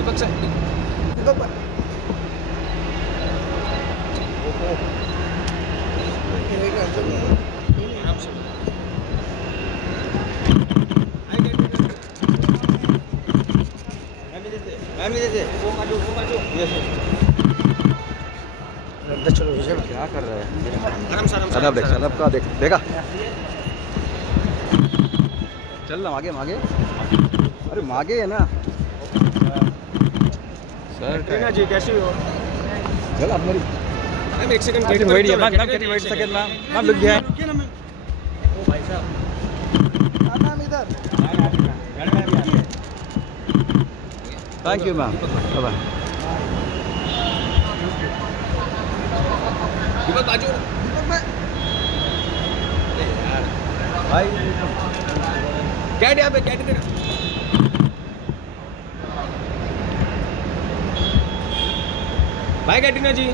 दीपक sir दीपक पर आराम से मैम दे वो काटो यस चलो क्या कर रहा है आराम से सनब देख, सनब का देख, देखा? चल ना आगे मागे, अरे मागे है ना सर टीना जी कैसी हो चल अब मेरी मैम एक second wait wait second ma'am look behind ओ भाई साहब मैम इधर thank you ma'am bye Deepak बाजू भाई कैट यहाँ पे कैट भाई कैटिना जी